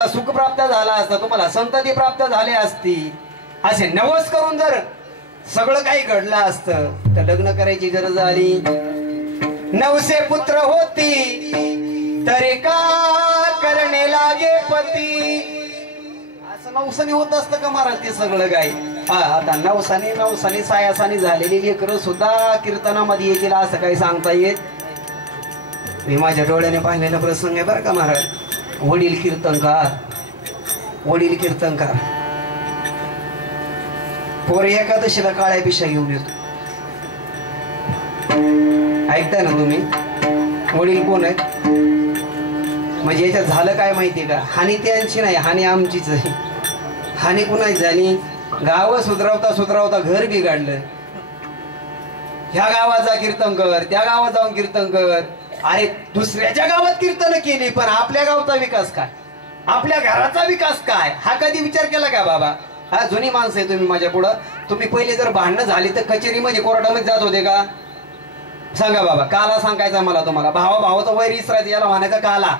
सुख प्राप्त झाला असतं, तुम्हाला संतती प्राप्त झाली असती, असे नवस करून जर सगळं काही घडलं असतं तर लग्न करायची गरज आली. नवसे पुत्र होती तरी का करणे लागे पती. असं नवसानी होत असतं का महाराज ते सगळं काही? आता नवसानी सायासानी झालेली लेकरं सुद्धा कीर्तनामध्ये येतील असं काही सांगता येत. मी माझ्या डोळ्याने पाहिलेला प्रसंग आहे बरं का महाराज. वडील कीर्तनकार पोर एकादशीला काळ्या पिशा घेऊन येतो. ऐकताय ना तुम्ही? वडील कोण आहेत म्हणजे याच्यात झालं काय माहितीये का? हानी त्यांची नाही, हानी आमचीच आहे. हानी कुणाची झाली? गाव सुधरवता घर बिघडलं. ह्या गावाचा कीर्तन कर, त्या गावात जाऊन कीर्तन कर. अरे दुसऱ्याच्या गावात कीर्तन केली पण आपल्या गावचा विकास काय, आपल्या घराचा विकास काय हा कधी विचार केला का बाबा? हा जुनी माणसं आहे तुम्ही माझ्या पुढं. तुम्ही पहिले जर भांडणं झाली तर कचेरीमध्ये कोर्टामध्ये जात होते का? सांगा बाबा. काला सांगायचा मला तुम्हाला. भावाचं वैर इसरायचं याला म्हणायचं काला.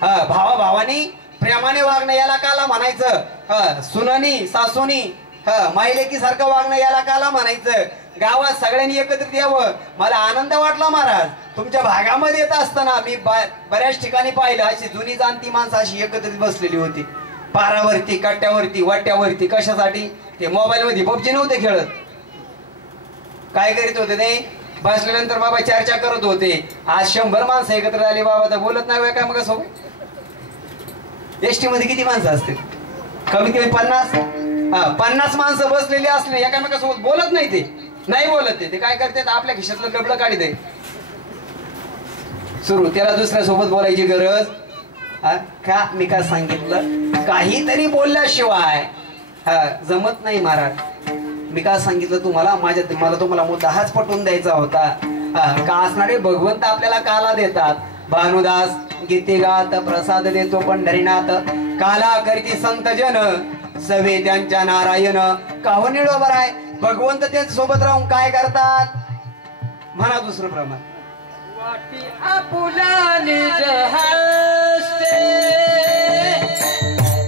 भावानी प्रेमाने वागणं याला काला म्हणायचं. सुनानी सासूनी मायलेकी सारखं वागणं याला काला म्हणायचं. गावात सगळ्यांनी एकत्रित यावं. मला आनंद वाटला महाराज तुमच्या भागामध्ये येत असताना. मी बऱ्याच ठिकाणी पाहिलं अशी जुनी जाणती माणसं अशी एकत्रित बसलेली होती पारावरती, कट्ट्यावरती, वाट्यावरती. कशासाठी? ते मोबाईल मध्ये पबजी नव्हते खेळत. काय करीत होते ते? बसल्यानंतर बाबा चर्चा करत होते. आज 100 माणसं एकत्र आली बाबा तर बोलत नाही काय मग सोबत? एसटी मध्ये किती माणसं असतील? कमीत कमी 50 माणसं बसलेली असले एकामेकासोबत बोलत नाही. ते नाही बोलत. ते काय करतात? आपल्या खिशातलं डबलं काढी दे सुरू. त्याला दुसऱ्या सोबत बोलायची गरज का? मी काय सांगितलं? काहीतरी बोलल्याशिवाय जमत नाही महाराज. मी काय सांगितलं तुम्हाला? मला तुम्हाला मुद्दा हाच पटवून द्यायचा होता. का असणारे भगवंत आपल्याला काला देतात. भानुदास गीते गात प्रसाद देतो पंढरीनाथ. काला करती संत जन सवे त्यांच्या नारायण. काहो निळोबर आहे भगवंत त्यांच्या सोबत राहून काय करतात? म्हणा दुसरं प्रमाण. वाटी आपुला निज हस्ते,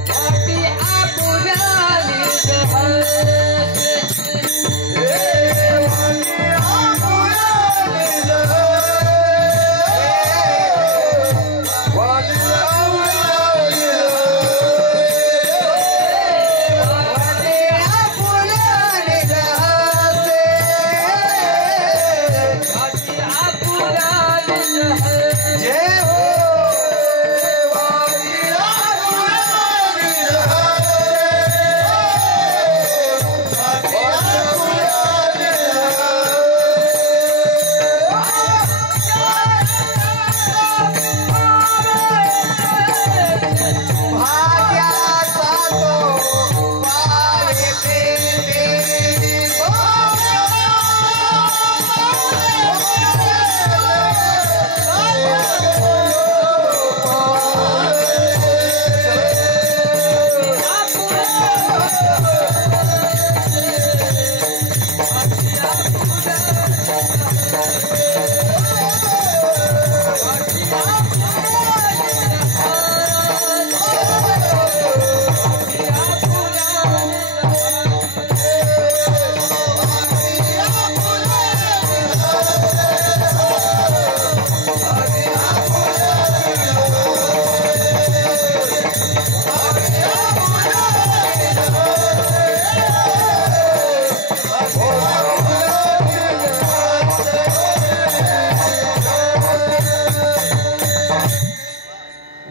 वाटी आपुला निज हस्ते.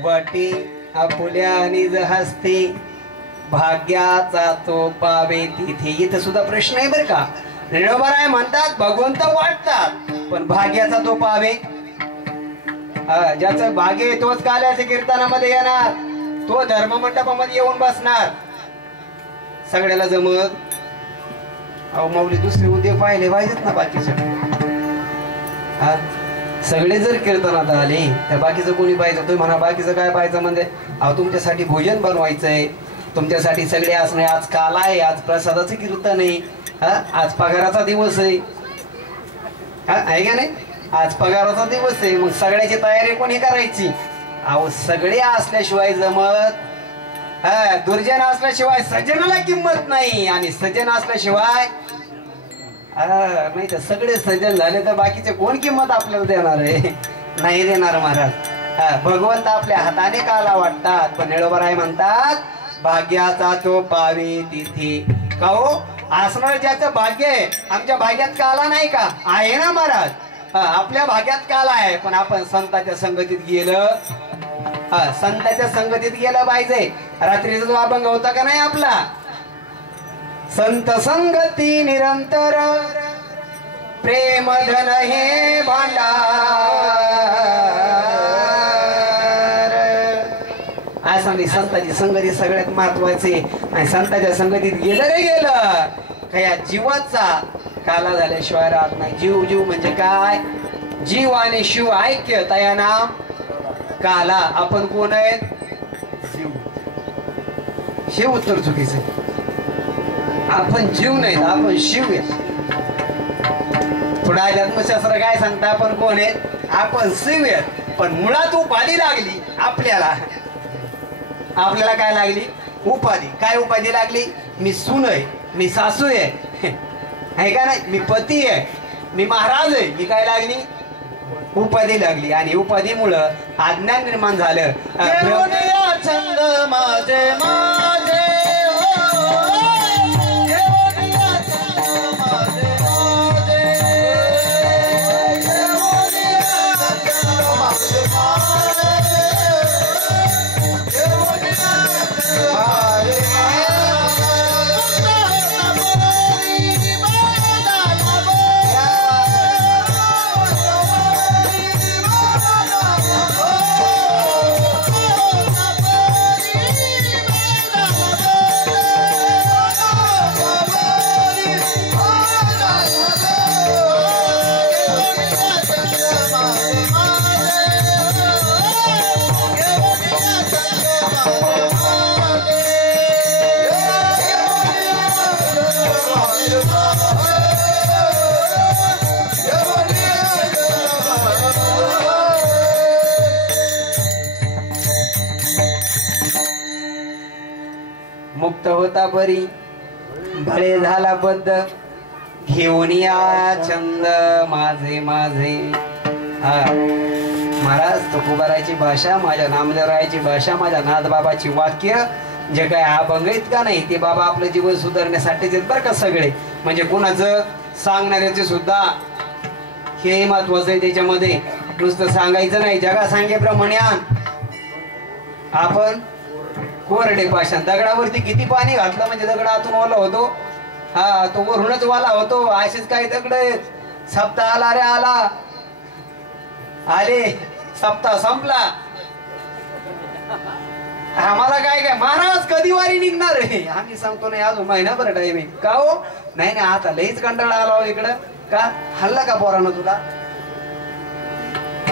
वाटी आपुल्या निज हस्ते भाग्याचा तो पावे तिथे. इथं सुद्धा प्रश्न आहे बरं का. निळोबर आहे म्हणतात भगवंत वाटतात पण भाग्याचा तो पावे. ज्याचं भाग्य तोच काल्याच्या कीर्तनामध्ये येणार, तो धर्म मंडपामध्ये येऊन बसणार. सगळ्याला जमत. अहो माऊली दुसरे उद्योग पाहिले पाहिजेत ना बाकीचे. सगळे जर कीर्तनात आले तर बाकीचं कोणी पाहिजे? तुम्ही म्हणा बाकीचं काय पाहिजे म्हणजे अहो तुमच्यासाठी भोजन बनवायचंय, तुमच्यासाठी सगळे असणे. आज काला आहे, आज प्रसादाचं कीर्तन आहे, आज पगाराचा दिवस आहे. आहे का नाही? आज पगाराचा दिवस आहे. मग सगळ्याची तयारी कोणी करायची? अहो सगळे असल्याशिवाय जमत दुर्जन असल्याशिवाय सज्जनाला किंमत नाही, आणि सज्जन असल्याशिवाय नाही तर सगळे सज्जन झाले तर बाकीचे कोण किंमत आपल्याला देणार आहे? नाही देणार महाराज. भगवंत आपल्या हाताने काला वाटतात, पण निळोबराय म्हणतात भाग्याचा तो पावे तिथे. का हो, असणार ज्याचं भाग्य आहे, आमच्या भाग्यात काला नाही का? आहे ना महाराज. आपल्या भाग्यात काला आहे, पण आपण संतांच्या संगतीत गेलं, संतांच्या संगतीत गेलं पाहिजे. रात्रीचा जो अभंग होता का नाही आपला, संत संगती निरंतर प्रेम धन हे भांडार. असं नाही, संतांची संगती सगळ्यात महत्वाची. आणि संतांच्या संगतीत गेलं रे गेलं का या जीवाचा काला झाल्याशिवाय राहत नाही. जीव जीव म्हणजे काय? जीव आणि शिव ऐक्य तया नाम काला. आपण कोण आहेत? जीव. हे उत्तर चुकीचं. आपण जीव नाहीत, आपण शिव आहेत. थोडा अध्यात्मशास्त्र काय सांगता, आपण कोण आहेत? आपण शिव आहेत. पण मुळात उपाधी लागली आपल्याला. आपल्याला काय लागली? उपाधी. काय उपाधी लागली? मी सून आहे, मी सासू आहे का नाही, मी पती आहे, मी महाराज आहे. ही काय लागली? उपाधी लागली. आणि उपाधीमुळं अज्ञान निर्माण झालं. छंद माझे माझे मुक्त होता बरी भळे झाला बद्ध घेऊन या छंद माझे माझे. महाराज तुकोबाराची भाषा, माझ्या नामदेवरायाची भाषा, माझ्या नाथबाबाची वाक्य जे काय अभंग आहेत का नाही, ते बाबा आपलं जीवन सुधारण्यासाठीच आहेत बरं का सगळे. म्हणजे कुणाचं सांगणाऱ्याचे सुद्धा हे महत्वाचं आहे त्याच्यामध्ये. नुसतं सांगायचं नाही. जगा सांगे ब्रह्मण्यान. आपण कोरडे पाषाण, दगडावरती किती पाणी घातलं म्हणजे दगड आतून ओला होतो, तो वरूनच वाला होतो. असेच काही दगड आहेत. सप्ताह आला रे आला, आले सप्ताह संपला. आम्हाला काय काय महाराज कधी वारी निघणार आहे? आम्ही सांगतो नाही अजून महिनाभर टाइम आहे. का हो? नाही नाही, आता लईच कंटाळा आला इकडं. का हल्ला का पोरानं तुला?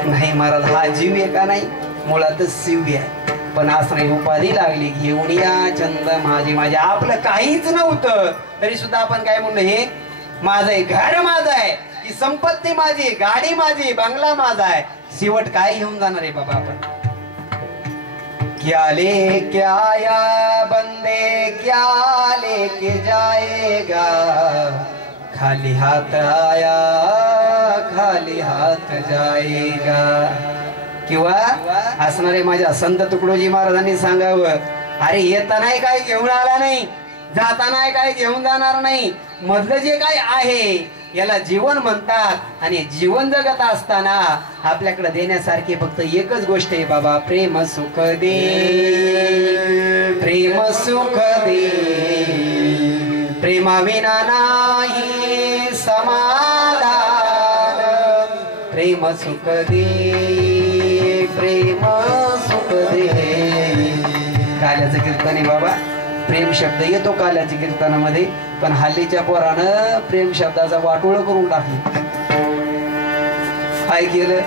नाही महाराज, हा जीव आहे का नाही, मुळातच शिव आहे. पण असं उपाधी लागली घेऊन या छंद माझे माझे. आपलं काहीच नव्हतं तरी सुद्धा आपण काय म्हणलं, हे माझं आहे, घर माझं आहे, ही संपत्ती माझी, गाडी माझी, बंगला माझा आहे. शेवट काय घेऊन जाणार आहे बाबा आपण? क्या लेके आया बंदे क्या लेके जाएगा, खाली हाथ आया खाली हाथ जाएगा. किंवा असणारे माझ्या संत तुकडोजी महाराजांनी सांगावं, अरे येताना काय घेऊन आला नाही, जाताना काय घेऊन जाणार नाही, मधलं जे काय आहे याला जीवन म्हणतात. आणि जीवन जगत असताना आपल्याकडे देण्यासारखी फक्त एकच गोष्ट आहे बाबा, प्रेम सुख दे, प्रेम सुख दे. प्रेमाविना नाही समाधान, प्रेम सुख दे, प्रेम सुख दे. काल्याचं कीर्तन आहे बाबा. प्रेम शब्द येतो काल्याच्या कीर्तनामध्ये, पण हल्लीच्या पोरानं प्रेम शब्दाचा वाटोळ करून टाकलं. काय केलं?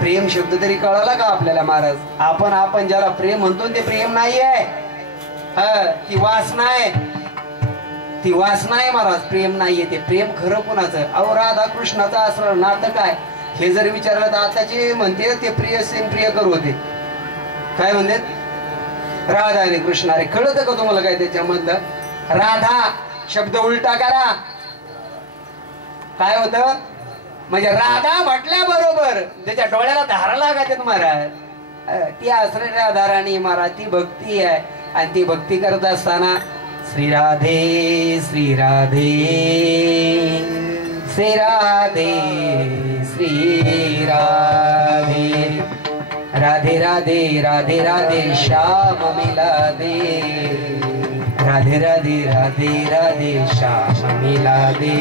प्रेम शब्द तरी कळाला का आपल्याला महाराज? आपण ज्याला प्रेम म्हणतो ते प्रेम नाही आहे, ती वासना आहे, ती वासना आहे महाराज, प्रेम नाहीये. ते प्रेम खरं कोणाचं? अहो राधा कृष्णाचं असणार नातं काय हे जर विचारलं तर आताचे म्हणते ते प्रिय सेन प्रिय करू होते. काय म्हणतात? राधा आणि कृष्ण. अरे कळतं का तुम्हाला काय त्याच्यामधलं? राधा शब्द उलटा करा, काय होतं? म्हणजे राधा म्हटल्याबरोबर त्याच्या डोळ्याला धारा लागत महाराज. ती असणारी राधा राणी महाराज, ती भक्ती आहे. आणि ती भक्ती करत असताना श्री राधे श्री राधे श्री राधे श्री राधे राधे राधे राधे राधे श्याम मिला दे राधे राधे राधे राधे श्याम मिला दे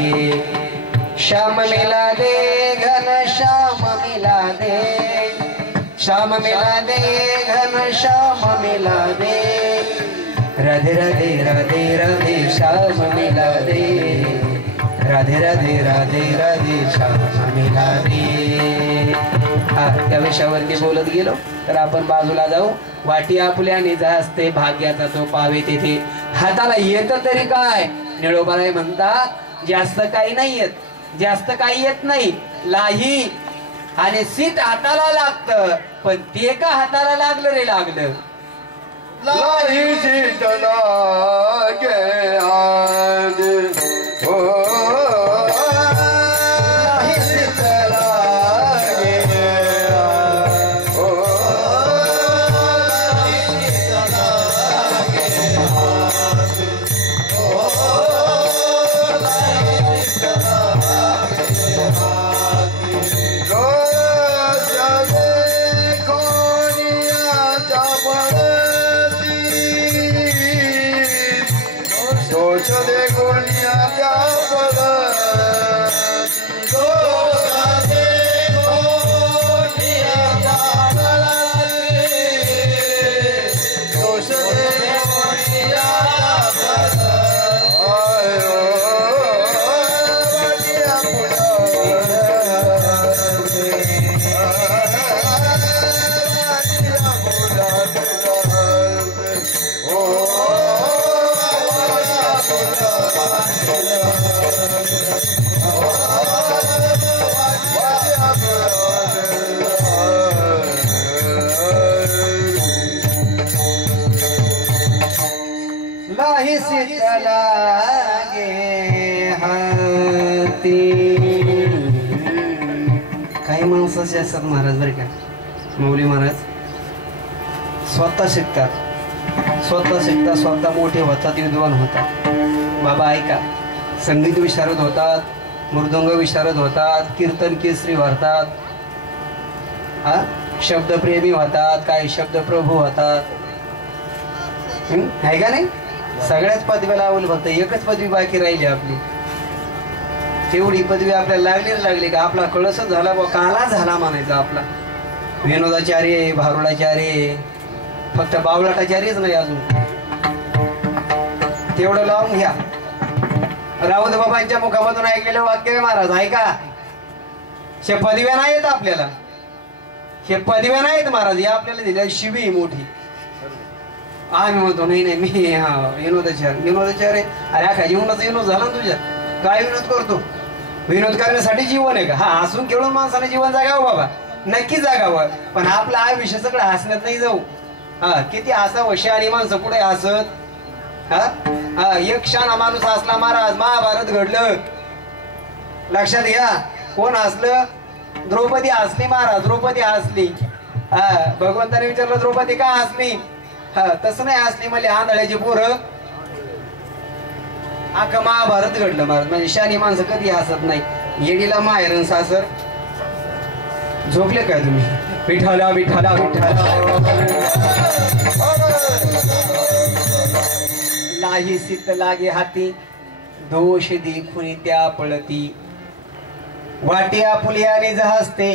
श्याम मिला दे घन श्याम मिला दे श्याम मिला दे घन श्याम मिला दे राधे राधे राधे राधे श्याम मिला दे राधे राधे राधे राधे श्याम मिला दे. त्या विषयावरती बोलत गेलो तर आपण बाजूला जाऊ. वाटी आपुल्याने जास्ते भाग्याचा तो पावे तेथे. हाताला येत तरी काय? निळोबाराय म्हणतात जास्त काही नाही येत, जास्त काही येत नाही. लाही आणि सीट हाताला लागतं, पण ते का हाताला लागलं रे? लागलं. लाही सीट लागे आज हो लाही सीट लागे हो लाही सीट लागे आज हो लाही सीट लागे आज रोज कोनिया चले गोनिया क्या बोला लाही सीट लागे हाती. काही माणसं असे असतात महाराज बरे का, मौली महाराज स्वतः शिकतात, स्वतः शिकतात, स्वतः मोठे होतात, विद्वान होतात. बाबा ऐका, संगीत विशारद होतात, मृदंग विशारद होतात, कीर्तन केसरी भरतात, हा शब्दप्रेमी होतात, काही शब्द प्रभू होतात. आहे का नाही? सगळ्याच पदव्या लावली, फक्त एकच पदवी बाकी राहिली आपली. तेवढी पदवी आपल्याला लागली का आपला कळसच झाला बा, काला झाला म्हणायचा आपला. विनोदाचार्य, भारुडाचार्य, फक्त बावलाटाचार्यच नाही अजून. तेवढं लावून घ्या. राऊत बाबांच्या मुखामधून ऐकलेलं वाक्य महाराज ऐका, हे पदव्या नाहीत आपल्याला, हे पदव्या नाहीत महाराज, या आपल्याला दिल्या शिवी मोठी. आम्ही म्हणतो नाही नाही मी विनोदाचार्य. अरे अख्या जीवनाचा विनोद झाला ना तुझ्या. काय विनोद करतो? विनोद करण्यासाठी जीवन आहे का? हा, हसून खेळून माणसाने जीवन जगावं बाबा, नक्की जगावं, पण आपलं आयुष्य सगळं हसण्यात नाही जाऊ. हा, किती हसावं शहाणी माणसं पुढे हसत. हा, एक क्षण माणूस हसला महाराज, महाभारत घडलं. लक्षात घ्या. कोण हसलं? द्रौपदी हसली महाराज, द्रौपदी हसली. हा, भगवंताने विचारलं द्रौपदी का हसली? हा, तसं नाही हसली म्हणजे आंधळ्याची पोरं. अख्खं महाभारत घडलं महाराज. म्हणजे शहाणी माणसं कधी हसत नाही. येडीला माहेरन सासर. झोपले काय तुम्ही? विठाला विठाला विठाला. लाही सीत लागे हाती, दोष देखुनी त्या पळती. वाटे आपुल्याने जहाजते,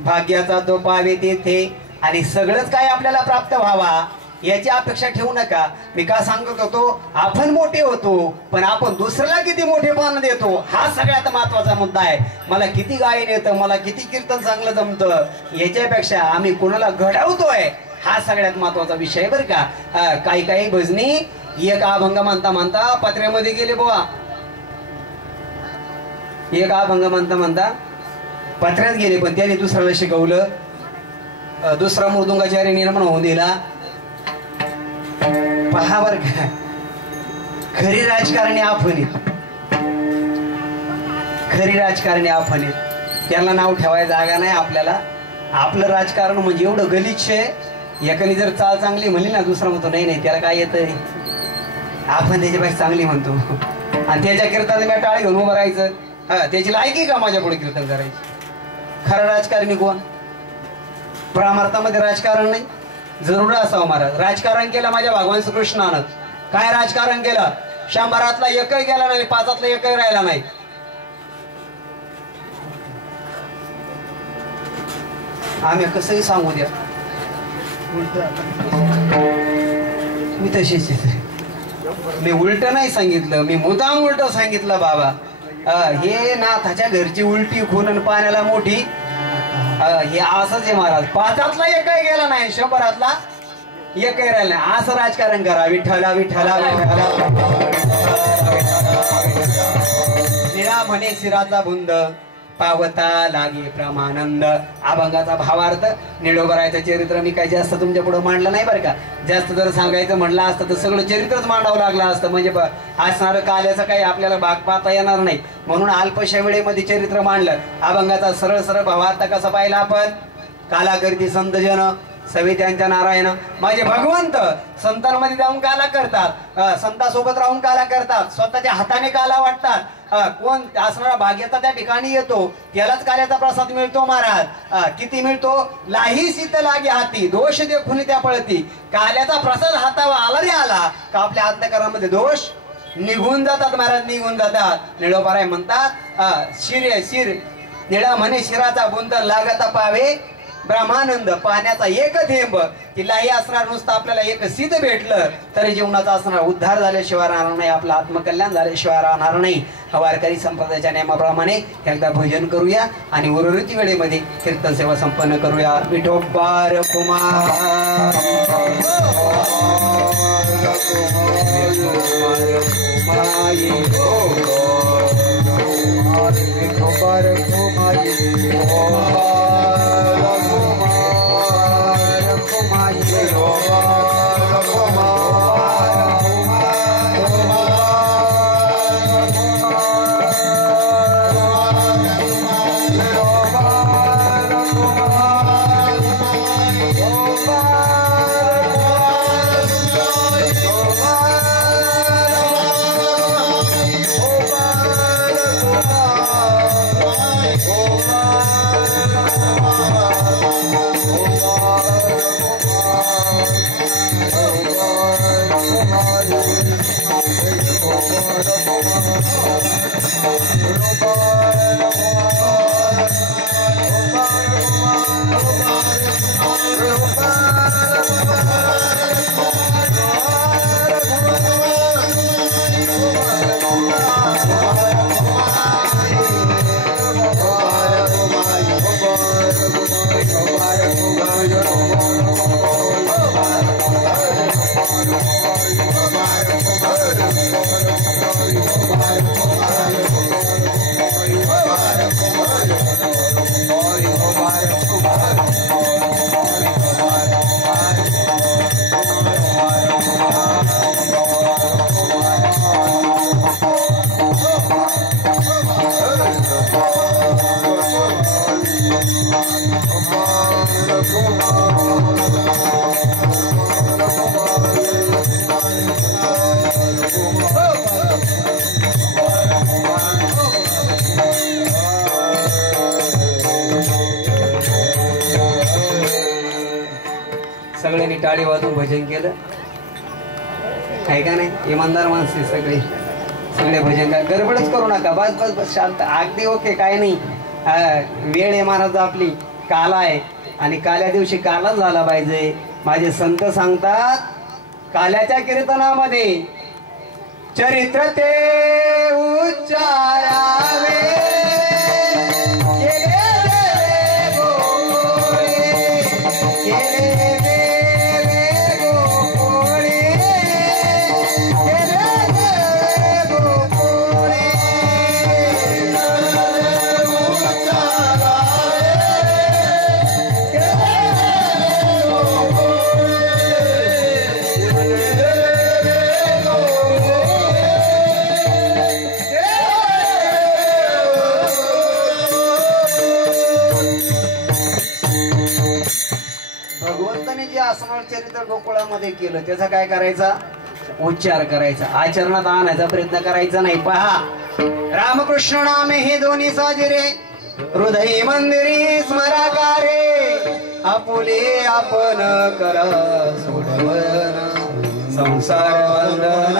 भाग्याचा तो पावे तेथे. आणि सगळंच काय आपल्याला प्राप्त व्हावा याची अपेक्षा ठेवू नका. मी का सांगत होतो, आपण मोठे होतो पण आपण दुसऱ्याला किती मोठेपण देतो हा सगळ्यात महत्वाचा मुद्दा आहे. मला किती गायन येतं, मला किती कीर्तन चांगलं जमतं, याच्यापेक्षा आम्ही कोणाला घडवतोय हा सगळ्यात महत्वाचा विषय बरं का. काही काही भजनी एक अभंग म्हणता म्हणता पत्र्यामध्ये गेले बुवा. एक अभंग म्हणता म्हणता पत्र्यात गेले, पण त्याने दुसऱ्याला शिकवलं. दुसरा मृदुंगाचार्य निर्माण होऊन दिला. पहा बर का, खरी राजकारणी आपण खरी राजकारणी आपण त्याला नाव ठेवायला जागा नाही आपल्याला. आपलं राजकारण म्हणजे एवढं गलिच्छ आहे, एकाने जर चाल चांगली म्हणली ना दुसरा म्हणतो नाही नाही त्याला काय येतंय, आपण त्याच्यापेक्षा चांगली म्हणतो आणि त्याच्या कीर्तनाला मी टाळी घेऊन उभं राहायचं. हा त्याची लायकी का माझ्या पुढे कीर्तन करायची. खरा राजकारणी कोण? परमार्थामध्ये राजकारण नाही. जरूर असावं महाराज. राजकारण केलं माझ्या भगवान श्रीकृष्णानं. काय राजकारण केलं? 100 एकही गेला नाही, 5 एकही राहिला नाही. आम्ही कसंही सांगू द्या मी तशीच मी उलट नाही सांगितलं, मी मुद्दाम उलट सांगितलं बाबा. हे नाथाच्या घरची उलटी खून आणि पाण्याला मोठी, हे असंच आहे महाराज. 5 एकही गेला नाही, 100 एकही राहिला नाही. असं राजकारण करा. विठ्ठला विठ्ठला विठ्ठला निळा म्हणे शिराचा बुंद, पावता लागे प्रमानंद. अभंगाचा भावार्थ. निळोबरायचं चरित्र मी काही जास्त तुमच्या पुढे मांडलं नाही बरं का. जास्त जर सांगायचं म्हणलं असतं तर सगळं चरित्रच मांडावं लागलं असतं, म्हणजे असणारं काल्याचं काही आपल्याला भाग पाहता येणार नाही. म्हणून अल्पशा वेळेमध्ये चरित्र मांडलं. अभंगाचा सरळ सरळ भावार्थ कसा पाहिला आपण? कालाकर्ती संत जन सवे त्यांच्या नारायण. माझे भगवंत संतांमध्ये जाऊन काला करतात, संतांसोबत राहून काला करतात, स्वतःच्या हाताने काला वाटतात. कोण असणारा भाग्याचा त्या ठिकाणी येतो त्यालाच काल्याचा प्रसाद मिळतो महाराज. किती मिळतो? लाही शीत लागे हाती, दोष देखून त्या पळती. काल्याचा प्रसाद हातावर आला रे आला का आपल्या अंतःकरणामध्ये दोष निघून जातात महाराज, निघून जातात. निळोबाराय म्हणतात शिर निळा म्हणे शिराचा बुंद, लागता पावे ब्रह्मानंद. पाण्याचा एक थेंब तिलाही असणार. नुसतं आपल्याला एक सिद्ध भेटलं तरी जीवनाचा असणार उद्धार झाल्याशिवाय राहणार नाही, आपलं आत्मकल्याण झाल्याशिवाय राहणार नाही. वारकरी संप्रदायाच्या नियमाप्रमाणे एकदा भजन करूया आणि उर्वरित वेळेमध्ये कीर्तन सेवा संपन्न करूया. विठोबार कुमार सगळ्यांनी टाळी वाजून भजन केलं आहे का नाही? इमानदार माणसे सगळे भजन करा. गडबडच करू नका. बस बस बस शांत. अगदी ओके, काय नाही. वेळ आहे महाराज आपली. काला आहे आणि काल्या दिवशी कालाच झाला पाहिजे. माझे संत सांगतात काल्याच्या कीर्तनामध्ये चरित्र ते उच्चारावे नावामध्ये केलं त्याचा काय करायचा उच्चार करायचा आचरणात आणायचा प्रयत्न करायचा नाही पहा रामकृष्ण नामे हे दोन्ही साजिरे हृदय मंदिरी स्मराकारे आपुले आपण कर सोडवन संसार वंदन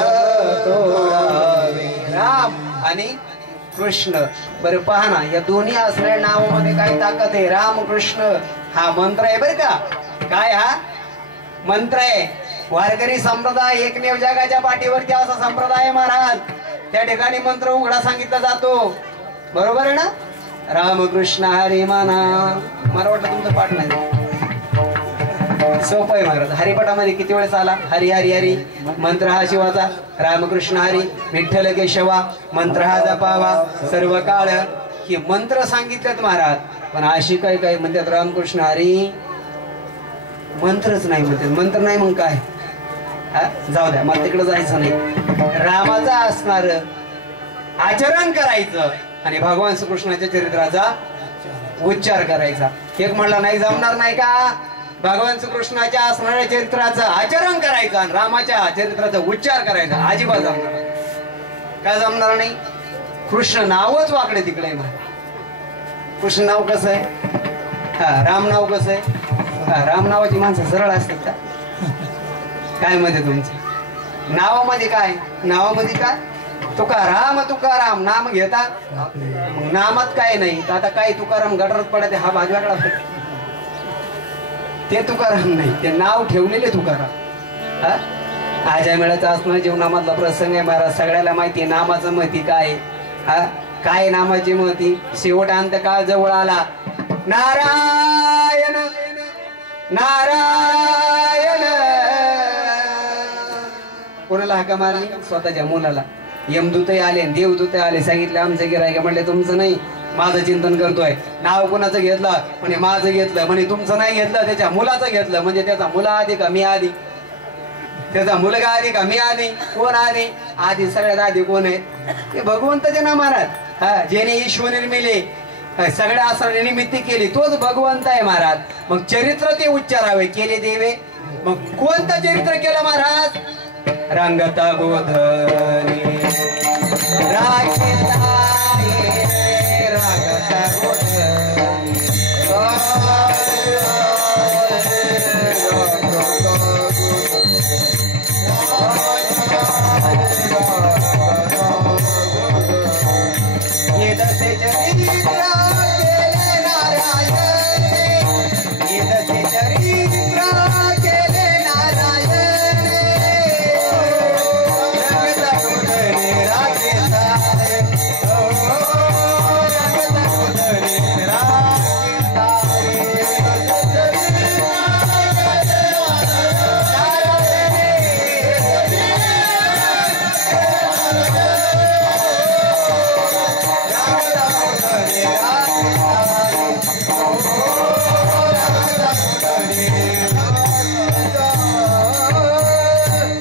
तोडावे राम आणि कृष्ण बरं पहा ना या दोन्ही असणाऱ्या नावामध्ये काय ताकद आहे रामकृष्ण हा मंत्र आहे बरं का काय हा मंत्र आहे वारकरी संप्रदाय एकमेव जगाच्या पाठीवरती असा संप्रदाय आहे महाराज त्या ठिकाणी मंत्र उघडा सांगितला जातो बरोबर आहे ना रामकृष्ण हरी माना मला वाटतं तुमचं पाठ नाही सोपं आहे महाराज हरिपाठामध्ये किती वेळेस आला हरी हरी हरी मंत्र हा शिवाचा रामकृष्ण हरी विठ्ठल केशवा मंत्र हा जपावा सर्व काळ हे मंत्र सांगितलेत महाराज पण अशी काय काय म्हणतात रामकृष्ण हरी मंत्रच नाही म्हणतात मंत्र नाही मग काय जाऊ द्या मला तिकडे जायचं नाही रामाचा असणार आचरण करायचं आणि भगवान श्रीकृष्णाच्या चरित्राचा उच्चार करायचा एक म्हणला नाही जमणार नाही का भगवान श्रीकृष्णाच्या असणाऱ्या चरित्राचं आचरण करायचं आणि रामाच्या चरित्राचा उच्चार करायचा अजिबात जमणार काय जमणार नाही कृष्ण नावच वाकडे तिकडे कृष्ण नाव कसं आहे हा राम नाव कसं आहे हा राम नावाची माणसं सरळ असतात का काय मध्ये तुमचं नावामध्ये काय नावामध्ये काय तुकाराम नाम घेता नामात काय नाही आता काय तुकाराम गटारात पडते हा भाग वेगळा ते तुकाराम नाही ते नाव ठेवलेले तुकाराम हा आजच्या मेळाचा असणार जीवनामधला प्रसंग आहे महाराज सगळ्याला माहिती आहे नामाचं महती काय हा काय नामाची महती शेवट अंत काळ जवळ आला नारायण नारायण कोणाला हाका मारली स्वतःच्या मुलाला यमदूत आले देवदूत आले सांगितले आमचं गिरायक म्हणले तुमचं नाही माझं चिंतन करतोय नाव कोणाचं घेतलं म्हणजे माझं घेतलं म्हणजे तुमचं नाही घेतलं त्याच्या मुलाचं घेतलं म्हणजे त्याचा मुला आधी का मी आधी त्याचा मुलगा आधी का मी आधी कोण आधी आधी सगळ्यात आधी कोण आहे ते भगवंताचे ना महाराज हा जेने ईश्वर निर्मिले सगळ्या असणारी निमित्ती केली तोच भगवंत आहे महाराज मग चरित्र ते उच्चारावे केले देवे मग कोणतं चरित्र केलं महाराज रंगता गोधनी राखीता रंगता गोधनी ये दसे चरित्र केले नारायण ये दसे चरित्र केले नारायण रंगता गोधनी राखीता रंगता गोधनी राखीता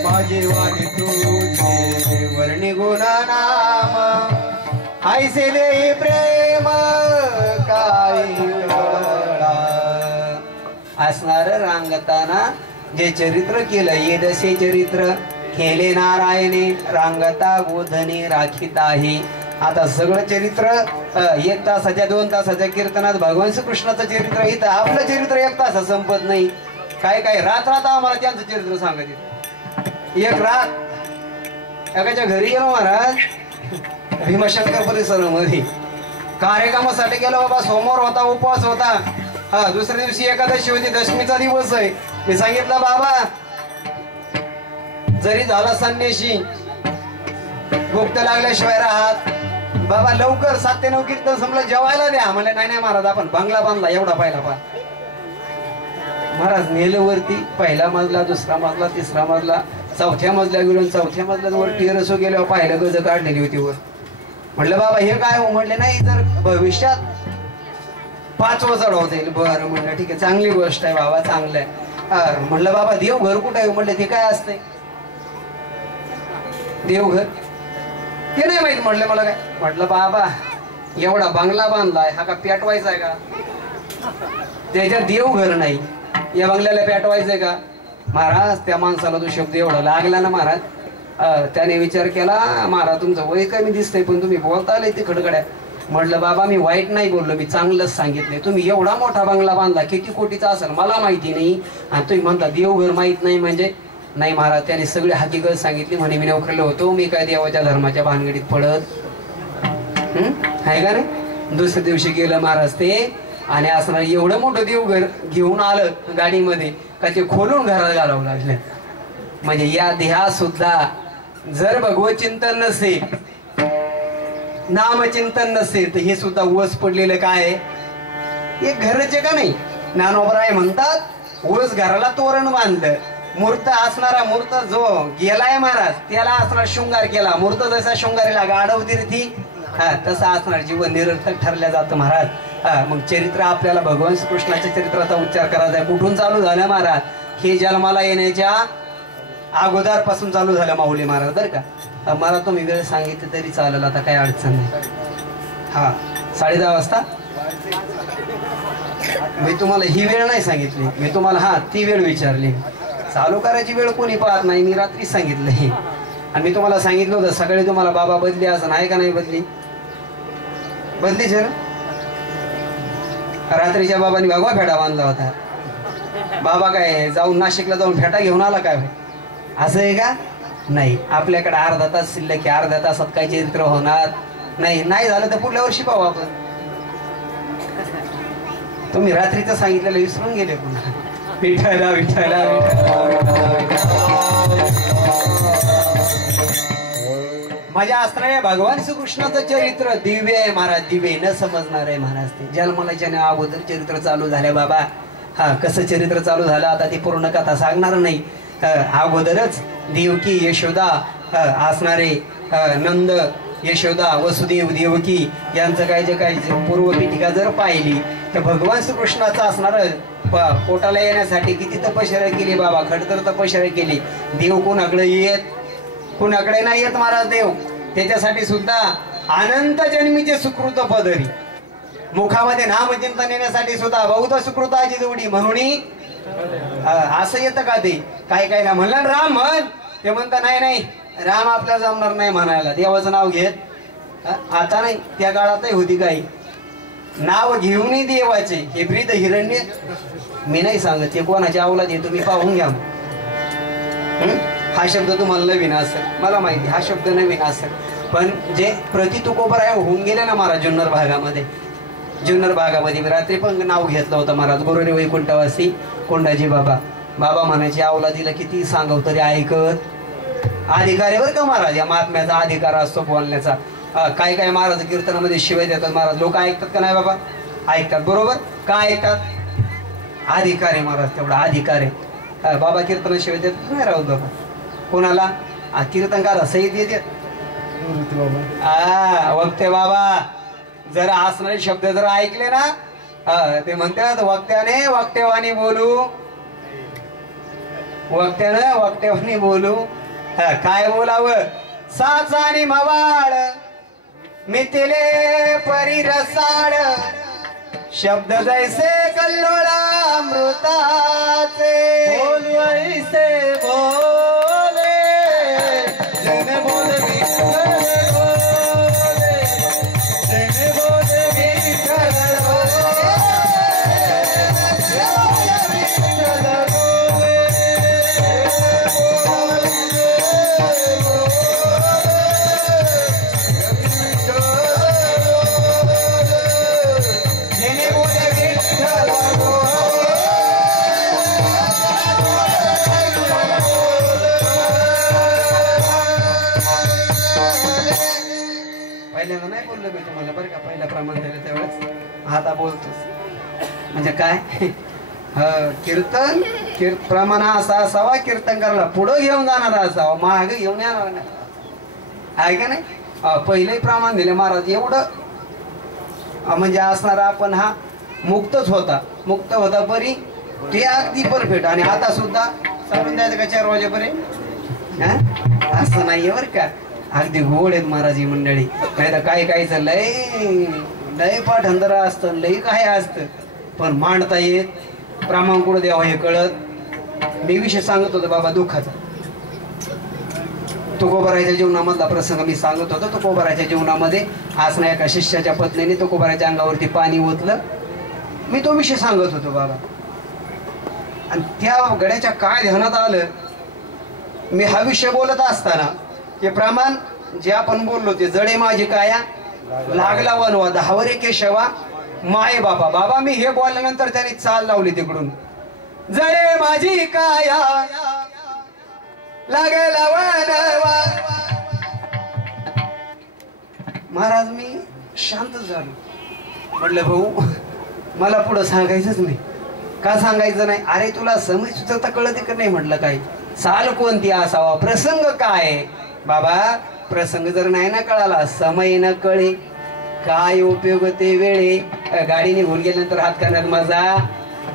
माझे वाणी तुझे वर्णी गुणा नाम ऐसे देही प्रेम काही असणार रांगताना जे चरित्र केलं ये दसे चरित्र केले नारायणे रांगता गोधनी राखीत आहे आता सगळं चरित्र 1 तासाच्या 2 तासाच्या कीर्तनात भगवान श्रीकृष्णाचं चरित्र इथं आपलं चरित्र 1 तासात संपत नाही काय काय रात आम्हाला त्यांचं चरित्र सांगत एक रात एकाच्या घरी गेलो महाराज भीमाशंकर परिसरामध्ये कार्यक्रमासाठी गेलो बाबा सोमवार होता उपवास होता हा दुसऱ्या दिवशी एकादशी होती दशमीचा दिवस आहे मी सांगितलं बाबा जरी झाला संन्याशी गुप्त लागल्याशिवाय राहत बाबा लवकर 7 ते 9 कीर्तन संपलं जेवायला द्या म्हणले नाही महाराज आपण बंगला बांधला एवढा पाहिला पा महाराज नेलं वरती पहिला मजला दुसरा मजला तिसरा मजला चौथ्या मजल्या गेलो चौथ्या मजल्यावर टेरेसो गेल्यावर पाहिलं गज काढलेली होती वर म्हटलं बाबा हे काय हो म्हटले नाही जर भविष्यात 5वं चढवता येईल बरं म्हणलं ठीक आहे चांगली गोष्ट आहे बाबा चांगलं आहे म्हटलं बाबा देवघर कुठं आहे म्हटलं ते काय असते देवघर ते नाही माहित म्हटलं मला काय म्हटलं बाबा एवढा बंगला बांधलाय हा का पेटवायचा आहे का त्याच्यात देवघर नाही या बंगल्याला पेटवायचंय का महाराज त्या माणसाला तो शब्द एवढा लागला ना महाराज, त्याने विचार केला, महाराज तुमचं वय कमी दिसतंय पण तुम्ही बोलता आले ते खडखड्या. म्हटलं बाबा मी वाईट नाही बोललो, मी चांगलंच सांगितलंय. तुम्ही एवढा मोठा बंगला बांधला, किती कोटीचा असेल मला माहिती नाही, आणि तुम्ही म्हणता देवघर माहीत नाही म्हणजे. नाही महाराज, त्याने सगळी हकीकत सांगितली. म्हणे मी नोकरीला होतो, मी काय देवाच्या धर्माच्या भानगडीत पडत आहे का नाही. दुसऱ्या दिवशी गेलं महाराज ते, आणि असणार एवढं मोठं देवघर घेऊन आलं गाडीमध्ये का ते खोलून घरात घालावं लागलं. म्हणजे या देहा सुद्धा जर भगवत चिंतन नसेल, नामचिंतन नसेल, तर हे सुद्धा वस पडलेलं काय हे घरचे का नाही. ज्ञानोबराय म्हणतात, वस घराला तोरण बांधलं. मूर्त असणारा, मूर्त जो गेलाय महाराज त्याला असणार शृंगार केला. मूर्त जसा शृंगारीला गाडवती ती तसा असणार जीवन निरर्थक ठरल्या जातं महाराज. मग चरित्र आपल्याला भगवान श्रीकृष्णाच्या चरित्राचा उच्चार करायचा आहे. कुठून चालू झालं महाराज, हे जन्माला येण्याच्या अगोदर पासून चालू झालं माऊली महाराज बरं का. मला तुम्ही वेळ सांगितली तरी चालेल, आता काही अडचण नाही. हा 10:30 वाजता मी तुम्हाला ही वेळ नाही सांगितली, मी तुम्हाला ती वेळ विचारली. चालू करायची वेळ कोणी पाहत नाही, मी रात्रीच सांगितलं हे. आणि मी तुम्हाला सांगितलं होतं सगळे तुम्हाला बाबा बदली असं नाही का नाही बदली, बदलीच आहे ना. रात्रीच्या बाबांनी भगवा फेटा बांधला होता. बाबा काय जाऊन नाशिकला जाऊन फेटा घेऊन आला काय असं आहे का. नाही, आपल्याकडे अर्धा तास शिल्लक की अर्ध्या तासात काही चरित्र होणार नाही. नाही झालं तर पुढल्या वर्षी पाहू आपण. तुम्ही रात्रीचं सांगितलेलं विसरून गेले पुन्हा. विठायला विठायला माझ्या असणाऱ्या भगवान श्रीकृष्णाचं चरित्र दिव्य आहे महाराज, दिव्य न समजणार आहे महाराज. ते जन्माला अगोदर चरित्र चालू झाले बाबा. कसं चरित्र चालू झालं आता ती पूर्ण कथा सांगणार नाही. अगोदरच देवकी यशोदा असणारे नंद यशोदा वसुदेव देवकी यांचं काय जे काय पूर्व पीठिका जर पाहिली तर भगवान श्रीकृष्णाचं असणार पोटाला येण्यासाठी किती तपश्चर्या केली बाबा, खडतर तपश्चर्या केली. देव कोणाकडे येत, कोणाकडे नाही येत महाराज देव. त्याच्यासाठी सुद्धा अनंत जन्मीचे सुकृत पदरी मुखामध्ये नामचिंतन येण्यासाठी सुद्धा बहुत सुकृताची जोडी म्हणून असं येतं का ते. काही काही ना म्हणलं राम म्हण, ते म्हणता नाही नाही राम आपल्याला जमणार नाही म्हणायला, देवाचं नाव घेत. आता नाही, त्या काळातही होती काही नाव घेऊनही देवाचे. हे ब्रीद हिरण्य मी नाही सांगत, ते कोणाच्या अवलाद आहे तुम्ही पाहून घ्या. हा शब्द तुम्हाला नवीन असेल, मला माहिती हा शब्द नवीन असेल, पण जे प्रतितुकोबर होऊन गेले ना महाराज जुन्नर भागामध्ये. जुन्नर भागामध्ये मी रात्री पण नाव घेतलं होतं महाराज. गोरोरे वैकुंठवासी कोंडाजी बाबा. बाबा म्हणायचे अवलादीला किती सांगव तरी ऐकत. अधिकार आहे बरं का महाराज, या महात्म्याचा अधिकार असतो बोलण्याचा. काय काय महाराज कीर्तनामध्ये शिवाय देतात महाराज. लोक ऐकतात का नाही बाबा, ऐकतात बरोबर. का ऐकतात, अधिकार आहे महाराज, तेवढा अधिकार आहे. बाबा कीर्तन शिवाय देतात नाही राहत बाबा कोणाला. कीर्तनकार सहित येतात. वक्ते बाबा जर असणारे शब्द जर ऐकले ना, ते म्हणतात वक्त्याने वक्तेवानी बोलू, वक्त्याने वक्तेवानी बोलू. काय बोलावं, साचानी मवाळ मिथिले परी रसाळ, शब्द जैसे कल्लोळा अमृताचे, बोल वैसे बोले जन बोल विठ्ठल बोले, जन बोल विठ्ठल बोले, विठ्ठल बोले. पहिल्यांदा नाही बोललो मी तुम्हाला बरं का, पहिला प्रमाण झालं त्यावेळेस. आता बोलतोस म्हणजे काय, कीर्तन प्रमाण असा असावा, कीर्तन करायला पुढं घेऊन जाणारा असावा, मागे घेऊन येणार नाही आहे का नाही. पहिलेही प्रमाण दिले महाराज. एवढं म्हणजे असणारा आपण हा मुक्तच होता, मुक्त होता परी ते अगदी परफेक्ट. आणि आता सुद्धा चालून द्यायचं का 4 वाजेपर्यंत, असं नाहीये बरं का. अगदी गोड आहेत महाराज ही मंडळी. नाही तर काही काहीच लय पाठांतर असतं, लय काय असतं, पण मांडता येत प्रमाण कुठं द्यावं हे कळत मी विषय सांगत होतो बाबा दुःखाचा. तुकोबाराच्या जीवनामधला प्रसंग मी सांगत होतो. तुकोबाराच्या जीवनामध्ये असणा एका शिष्याच्या पत्नीने तुकोबाराच्या अंगावरती पाणी ओतलं. मी तो विषय सांगत होतो बाबा. आणि त्या गड्याच्या काय ध्यानात आलं, मी हा विषय बोलत असताना ते प्रमाण जे आपण बोललो ते जडे माझी काया लागला वनवा धावरे केशवा माये बाबा. बाबा मी हे बोलल्यानंतर त्याने चाल लावली तिकडून. जडे माझी काया लागला वनवा. महाराज मी शांत झालो. म्हटलं भाऊ मला पुढं सांगायचंच नाही. का सांगायचं नाही? अरे तुला समज सुद्धा कळत का नाही? म्हटलं काय चाल कोणती असावा, प्रसंग काय? बाबा प्रसंग जर नाही ना कळाला, समय न कळे काय उपयोग ते वेळे. गाडी निघून गेल्यानंतर हात करण्यात मजा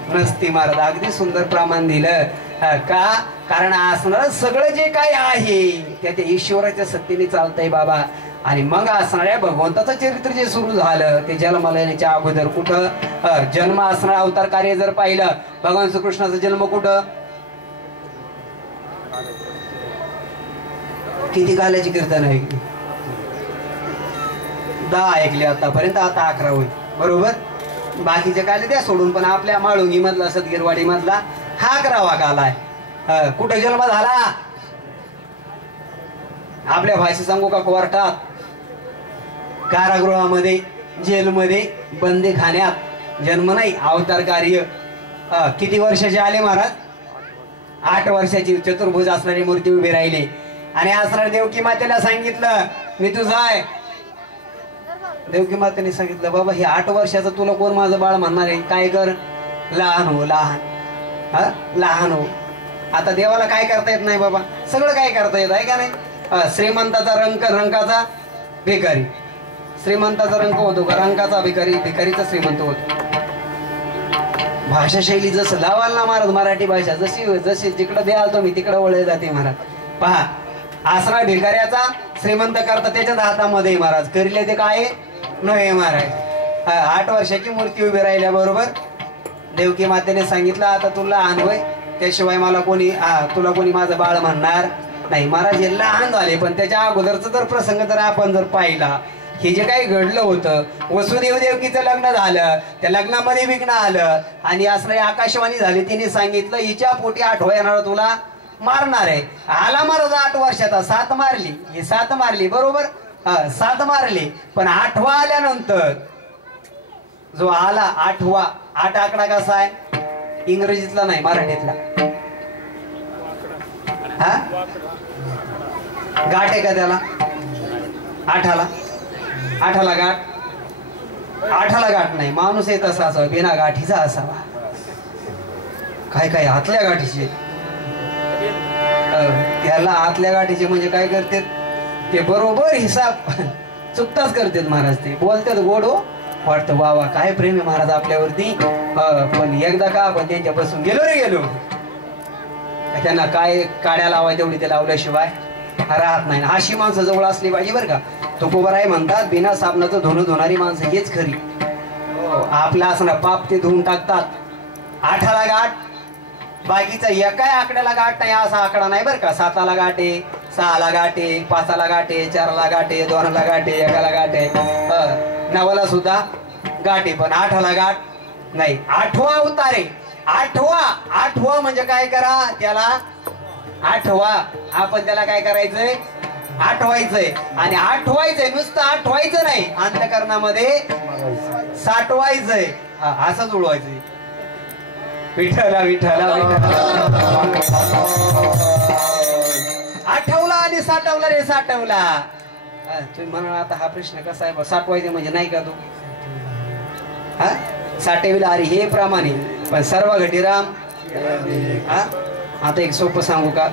नसती. महाराज अगदी सुंदर प्रमाण दिलं. का? कारण असणार सगळं जे काय आहे त्या ईश्वराच्या सत्तेने चालतंय बाबा. आणि मग असणाऱ्या भगवंताचं चरित्र जे सुरू झालं ते जन्माला येण्याच्या अगोदर कुठं जन्म असणारा अवतार कार्य जर पाहिलं, भगवान श्रीकृष्णाचा जन्म कुठं, किती काल्याची कीर्तन ऐकली? 10 ऐकले आतापर्यंत, आता 11 होईल बरोबर. बाकीचे काले द्या सोडून, पण आपल्या माळुंगी मधला सदगीरवाडी मधला हा 11वा काल आहे. कुठं जन्म झाला? आपल्या भाषेत सांगू का? कोर्टात, कारागृहामध्ये, जेलमध्ये, बंदी खाण्यात जन्म नाही, अवतार कार्य. किती वर्षाचे आले महाराज? 8 वर्षाची चतुर्भुज असणारी मूर्ती उभी राहिली. आणि असणार देवकी मातेला सांगितलं मी तुझा आहे. देवकी मातेने सांगितलं बाबा हे 8 वर्षाचं तुला कोण माझं बाळ म्हणणार आहे? काय कर, लहान हो, लहान लहान हो. आता देवाला काय करता येत नाही बाबा, सगळं काय करता येत आहे का नाही? श्रीमंताचा रंक रंकाचा भिकारी. श्रीमंताचा रंक होतो का? रंकाचा भिकारी, भिकारीचा श्रीमंत होतो. भाषा शैली जसं लावाल ना महाराज, मराठी भाषा जशी जशी जिकडं द्याल तुम्ही तिकडं वळले जाते महाराज. पहा आसरा भिकाऱ्याचा श्रीमंत करता त्याच्याच हातामध्ये महाराज, करिले ते काय नव्हे महाराज. 8 वर्षाची मूर्ती उभी राहिल्या बरोबर देवकी मातेने सांगितलं आता तुला लहान होय, त्याशिवाय मला कोणी तुला कोणी माझं बाळ म्हणणार नाही. महाराज हे लहान झाले, पण त्याच्या अगोदरचा जर प्रसंग जर आपण जर पाहिला, हे जे काही घडलं होतं, वसुदेव देवकीचं लग्न झालं, त्या लग्नामध्ये विघ्न आलं आणि असणारी आकाशवाणी झाली. तिने सांगितलं हिच्या पोटी 8 येणार तुला मारणार आहे. आला महाराज 8 वर्षाचा, 7 मारली, ही 7 मारली बरोबर, 7 मारली. पण 8वा आल्यानंतर जो आला 8वा, 8 आकडा कसा आहे? इंग्रजीतला नाही, मराठीतला. गाठ आहे का त्याला? 8ला गाठ, 8ला गाठ नाही. माणूस आहे तसा असावा, बिना गाठीचा असावा. काय काय आतल्या गाठीचे, त्याला आतल्या गाठीचे म्हणजे काय करते ते बरोबर हिसाब चुकताच करतात महाराज. ते बोलतात गोड हो, वाटतं बाबा काय प्रेम आहे महाराज आपल्यावरती. पण एकदा का आपण त्यांच्यापासून गेलो रे गेलो, त्यांना काय काड्या लावाय तेवढी ते लावल्याशिवाय राहत नाही. अशी माणसं जवळ असली पाहिजे बरं का. तुकोबाराय म्हणतात बिना साबणाचं धुणं धुणारी माणसं हेच खरी. आपला असणं पाप ते धुवून टाकतात. 8ला गाठ, बाकीचा एकाही आकड्याला गाठ नाही असा आकडा नाही बरं का. 7ला गाठे, 6ला गाठे, 5ला गाठे, 4ला गाठे, 2ला गाठे, 1ला गाठे, 9ला सुद्धा गाठे, पण 8ला गाठ नाही. 8वा उतारे, 8वा म्हणजे काय करा त्याला? 8वा आपण त्याला काय करायचंय? आठवायचंय. आणि आठवायचंय, नुसतं आठवायचं नाही, अंतःकरणामध्ये साठवायचंय, असं जुळवायचंय. विठ्ठला विठ्ठला विठ्ठला. आठवला आणि साठवला रे साठवला. तुम्ही म्हणा आता हा प्रश्न कसा आहे? साठवायचे म्हणजे नाही का तू? साठविला अरे हे प्रमाणे, पण सर्व घटीराम. आता एक सोपं सांगू का?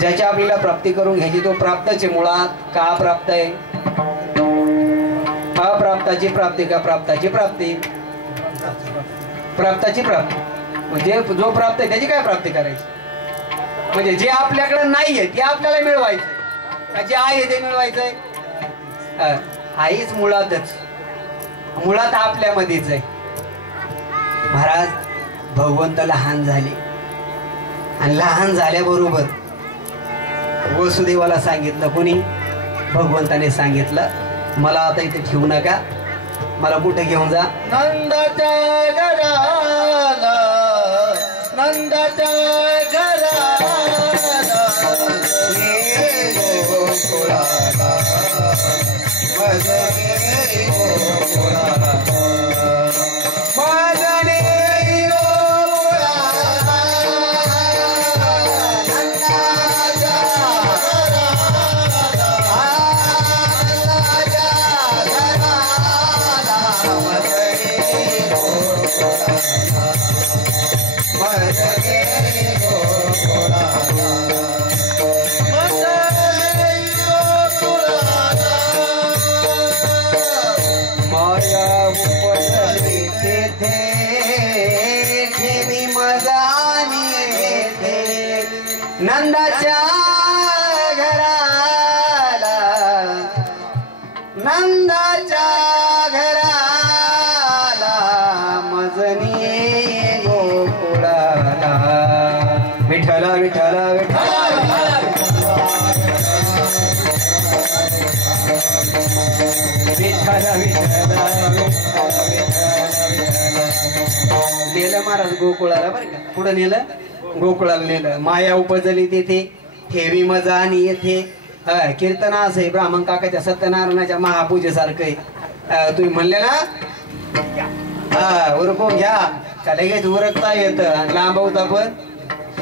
ज्याची आपल्याला प्राप्ती करून घ्यायची तो प्राप्ताचे मुळात का प्राप्त आहे? अप्राप्ताची प्राप्ती का प्राप्ताची प्राप्ती? प्राप्ताची प्राप्ती. म्हणजे जो प्राप्त आहे त्याची काय प्राप्ती करायची? म्हणजे जे आपल्याकडे नाहीये ते आपल्याला मिळवायचंय का जे आहे ते मिळवायचंय? आईच मुळातच, मुळात आपल्यामध्येच आहे. महाराज भगवंत लहान झाले, आणि लहान झाल्याबरोबर वसुदेवाला सांगितलं, कोणी? भगवंताने सांगितलं, मला आता इथे ठेवू नका, मला कुठे घेऊन जा? नंदाच्या घराला, नंदाच्या घराला ये गोकुळाला, मजने गोकुळाला, मजने गोकुळाला, नंदाच्या नंदाच्या घराला, नंदाच्या घराला, मजनी गोकुळाला. विठ्ठला विठ्ठला विठ्ठला विठ्ठला विठ्ठला. नेलं महाराज गोकुळाला बरं का. पुढं नेलं गोकुळाला नेलं. माया उपजली तेथे, ठेवी मजा आणि येथे. कीर्तन असं आहे ब्राह्मण काकाच्या सत्यनारायणाच्या महापूजेसारखं. तुम्ही म्हणले ना उरकून घ्या का लगेच उरकता येतं आणि लांबवता पण.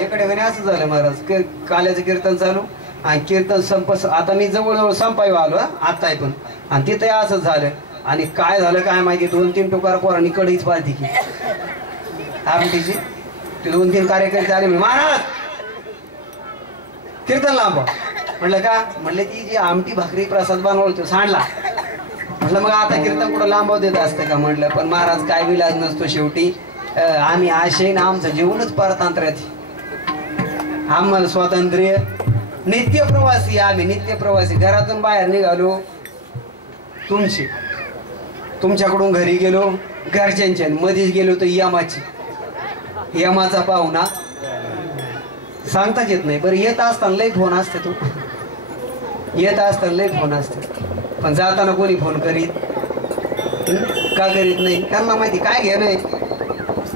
इकडे म्हणे असं झालं महाराज, काल्याचं कीर्तन चालू आणि कीर्तन आता मी जवळजवळ संपाय आलो आता पण, आणि तिथे असंच झालं. आणि काय झालं काय माहिती, 2-3 टुकार पोरांनी कडीच पाळती की आमटीची. ते 2-3 कार्यकर्ते आले, महाराज कीर्तन लांबा. म्हणलं का? म्हणले ती जी आमटी भाकरी प्रसाद बनवतो सांडला. म्हटलं मग आता कीर्तन कुठं लांबव देत असतं का? म्हटलं पण महाराज काय विलाज नसतो, शेवटी आम्ही आशेन आमचं जीवनच परतांत्र्यात. आम्हाला स्वातंत्र्य, नित्य प्रवासी आम्ही, नित्य प्रवासी. घरातून बाहेर निघालो तुमच्याकडून घरी गेलो घरच्यांच्या, मध्येच गेलो तर यमाचा पाहुणा सांगताच येत नाही. बरं येत असताना लई फोन असते, तू येत असताना लई फोन असते, पण जाताना कोणी फोन करीत का करीत नाही? त्यांना माहिती काय घे नाही.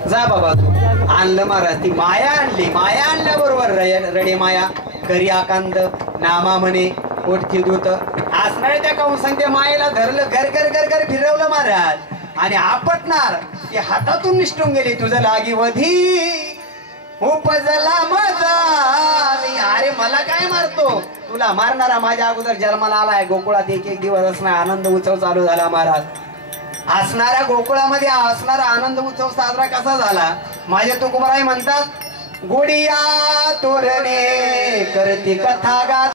जा बाबा तू आणलं महाराज, ती माया आणली. माया आणल्याबरोबर रडे माया घरी आकांत नामा म्हणे ओठती दूत. असणारे त्या कंसांच्या मायेला धरलं, घर घर घर घर फिरवलं महाराज. आणि आपटणार ते हातातून निष्ठून गेली. तुझं लागी वधी उपजला मजा. अरे मला काय मारतो, तुला मारणारा माझ्या अगोदर जन्माला आलाय. गोकुळात एक दिवस असणार आनंद उत्सव चालू झाला महाराज. असणाऱ्या गोकुळामध्ये असणारा आनंद उत्सव साजरा कसा झाला? माझे तुकोबाराय म्हणतात, गोडिया तोरणे करती कथा गात